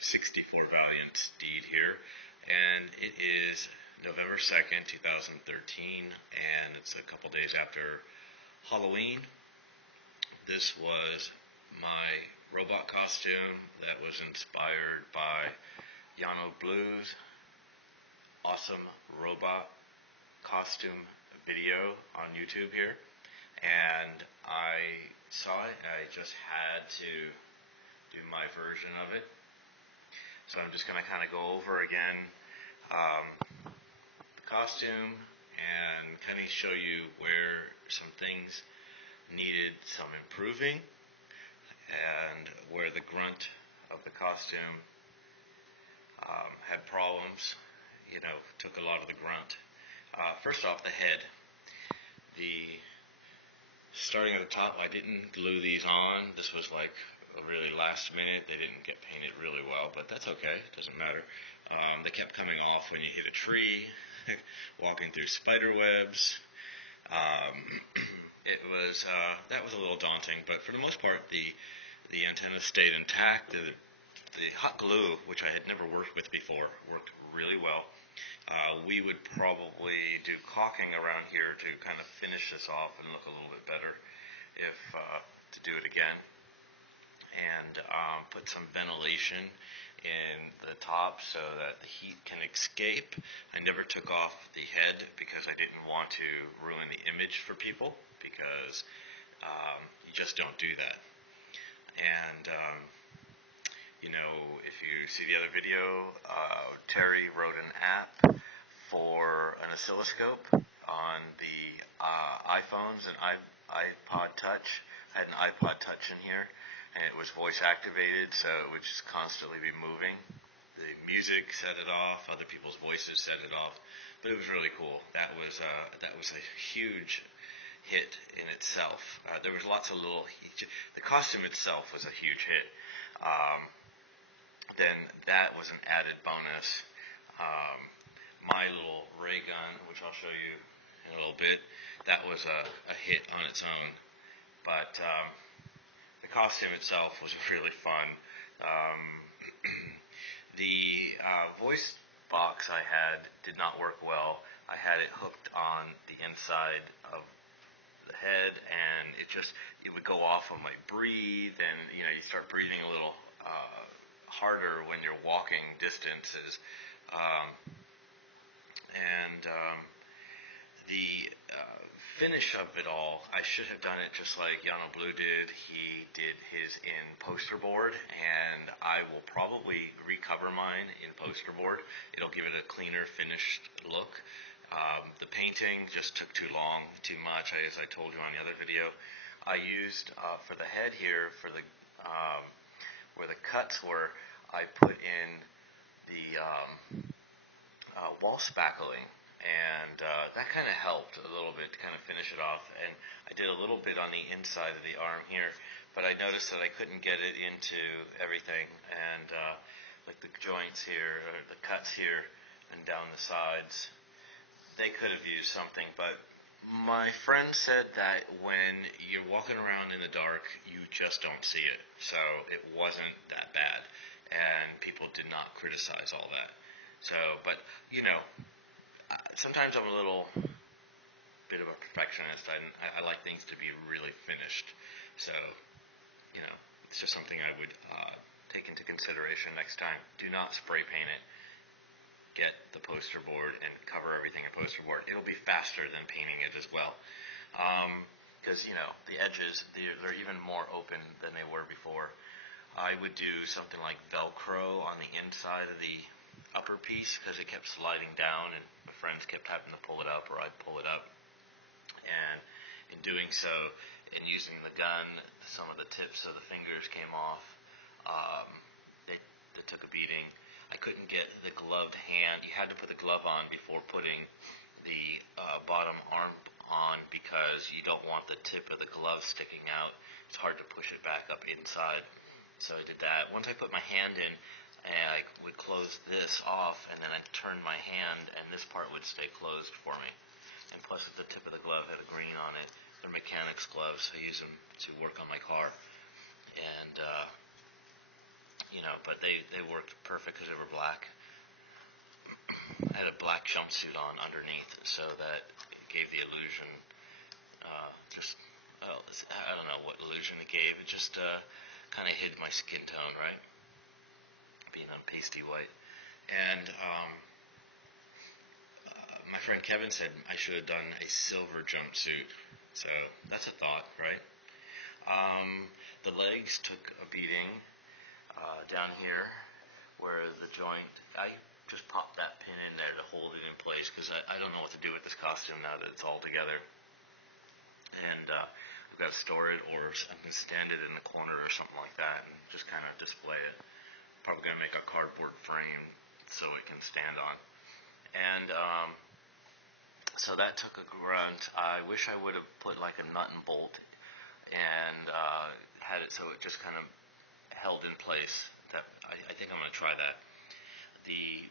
64 Valiant Steed here, and it is November 2nd, 2013, and it's a couple days after Halloween. This was my robot costume that was inspired by Yano Blue's awesome robot costume video on YouTube here, and I saw it, and I just had to do my version of it. So I'm just going to kind of go over again the costume and kind of show you where some things needed some improving and where the grunt of the costume had problems, took a lot of the grunt. First off, the head. Starting at the top, I didn't glue these on. This was like really last minute. They didn't get painted really well, but that's okay. It doesn't matter. They kept coming off when you hit a tree, walking through spider webs. That was a little daunting, but for the most part, the antenna stayed intact. The hot glue, which I had never worked with before, worked really well. We would probably do caulking around here to kind of finish this off and look a little bit better if to do it again. And put some ventilation in the top so that the heat can escape. I never took off the head because I didn't want to ruin the image for people, because you just don't do that. And if you see the other video, Terry wrote an app for an oscilloscope on the iPhones and iPod Touch. I had an iPod Touch in here, and it was voice activated, so it would just constantly be moving. The music set it off, other people's voices set it off, but it was really cool. That was a huge hit in itself. There was lots of the costume itself was a huge hit. Then that was an added bonus. My little ray gun, which I'll show you in a little bit, that was a hit on its own. But the costume itself was really fun. The voice box I had did not work well. I had it hooked on the inside of the head, and it would go off. I might breathe, and you start breathing a little harder when you're walking distances. The finish of it all, I should have done it just like Yano Blue did. He did his in poster board, and I will probably recover mine in poster board. It'll give it a cleaner, finished look. The painting just took too long, too much, as I told you on the other video. I used, for the head here, for the where the cuts were, I put in the wall spackling, and that kind of helped a little bit to kind of finish it off. And I did a little bit on the inside of the arm here, but I noticed that I couldn't get it into everything, and like the joints here, or the cuts here, and down the sides, they could have used something. But my friend said that when you're walking around in the dark, you just don't see it. So it wasn't that bad, and people did not criticize all that. So, but sometimes I'm a little bit of a perfectionist. I like things to be really finished. So, it's just something I would take into consideration next time. Do not spray paint it. Get the poster board and cover everything in poster board. It'll be faster than painting it as well. Because, the edges, they're even more open than they were before. I would do something like Velcro on the inside of the upper piece, because it kept sliding down, and my friends kept having to pull it up, or I'd pull it up. And in doing so, and using the gun, some of the tips of the fingers came off. It took a beating. I couldn't get the gloved hand. You had to put the glove on before putting the bottom arm on, because you don't want the tip of the glove sticking out. It's hard to push it back up inside. So I did that. Once I put my hand in, and I would close this off, and then I'd turn my hand, and this part would stay closed for me. And plus, the tip of the glove had a green on it. They're mechanics gloves. I use them to work on my car. And but they worked perfect because they were black. I had a black jumpsuit on underneath, so that it gave the illusion, I don't know what illusion it gave. It just kind of hid my skin tone, right? Being on pasty white. And my friend Kevin said I should have done a silver jumpsuit. So that's a thought, right? The legs took a beating down here where the joint, I just popped that pin in there to hold it in place because I don't know what to do with this costume now that it's all together. And I've got to store it, or I'm going to stand it in the corner or something like that and just kind of display it. Probably going to make a cardboard frame so it can stand on. And so that took a grunt. I wish I would have put like a nut and bolt and had it so it just kind of held in place. That I think I'm going to try that. The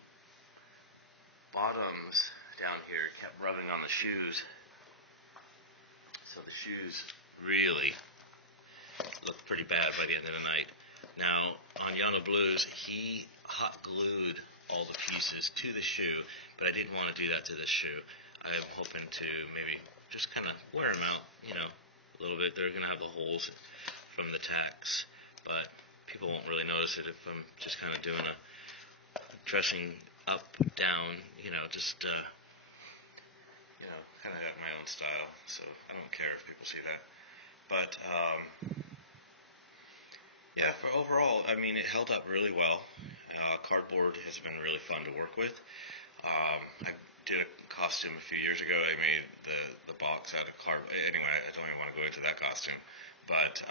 bottoms down here kept rubbing on the shoes, so the shoes really looked pretty bad by the end of the night. Now, on Yano Blues, he hot glued all the pieces to the shoe, but I didn't want to do that to this shoe. I'm hoping to maybe just kind of wear them out, a little bit. They're going to have the holes from the tacks, but people won't really notice it if I'm just kind of doing a dressing up, down, just, kind of got my own style, so I don't care if people see that. But, yeah, for overall, I mean, it held up really well. Cardboard has been really fun to work with. I did a costume a few years ago. I made the box out of cardboard. Anyway, I don't even want to go into that costume. But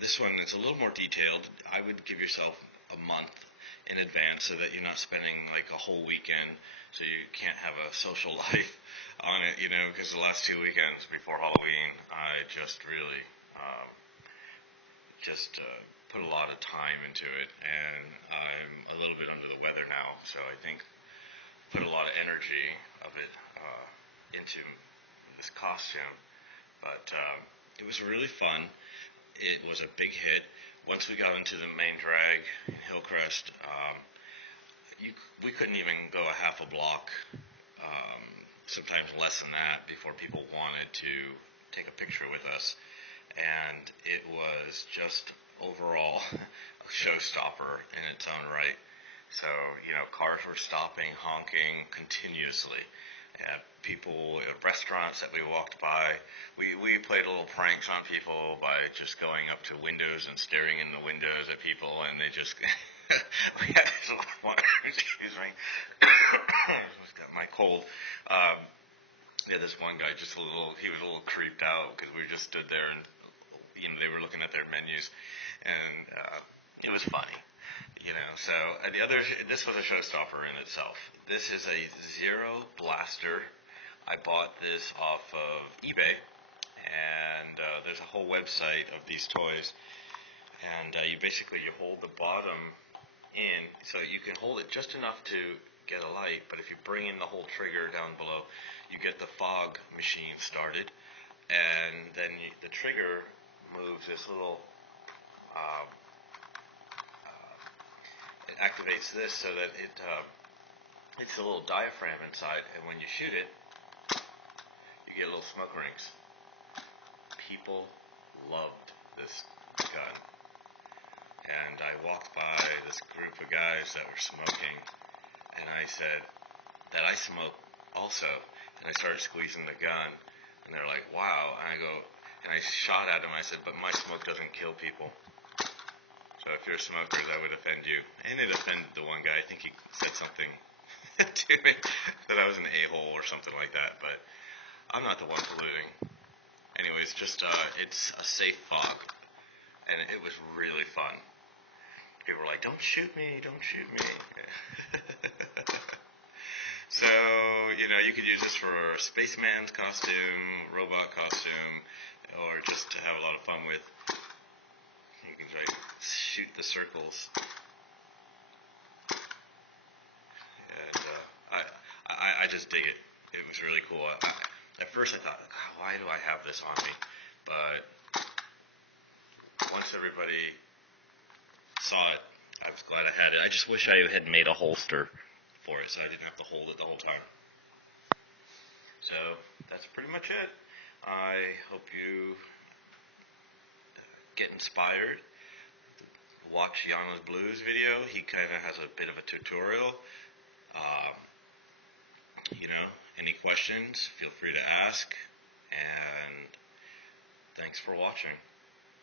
this one, it's a little more detailed. I would give yourself a month in advance so that you're not spending like a whole weekend, so you can't have a social life on it, because the last 2 weekends before Halloween, I just really put a lot of time into it, and I'm a little bit under the weather now, so I think put a lot of energy of it into this costume. But it was really fun. It was a big hit. Once we got into the main drag in Hillcrest, we couldn't even go a half a block, sometimes less than that, before people wanted to take a picture with us. And it was just overall a showstopper in its own right. So, cars were stopping, honking continuously. People at restaurants that we walked by, we played little pranks on people by just going up to windows and staring in the windows at people, and they just, we had this one, excuse me, I've got my cold. Yeah, this one guy he was a little creeped out because we just stood there and, they were looking at their menus, and it was funny. So this was a showstopper in itself. This is a Zero Blaster. I bought this off of eBay, and there's a whole website of these toys, and you hold the bottom in, so you can hold it just enough to get a light, but if you bring in the whole trigger down below, you get the fog machine started, and then the trigger moves this little it activates this so that it's a little diaphragm inside, and when you shoot it, you get little smoke rings. People loved this gun, and I walked by this group of guys that were smoking, and I said that I smoke also, and I started squeezing the gun, and they're like, wow, and I shot at them, I said, but my smoke doesn't kill people. So if you're a smoker, that would offend you. And it offended the one guy. I think he said something to me that I was an a-hole or something like that. But I'm not the one polluting. Anyways, it's a safe fog. And it was really fun. People were like, don't shoot me, don't shoot me. So, you could use this for a spaceman's costume, robot costume, or just to have a lot of fun with. You can shoot the circles. And I just dig it. It was really cool. At first I thought, God, why do I have this on me? But once everybody saw it. I was glad I had it. I just wish I had made a holster for it so I didn't have to hold it the whole time. So that's pretty much it. I hope you get inspired. Watch Yano's Blues video. He kind of has a bit of a tutorial. Any questions, feel free to ask. And thanks for watching.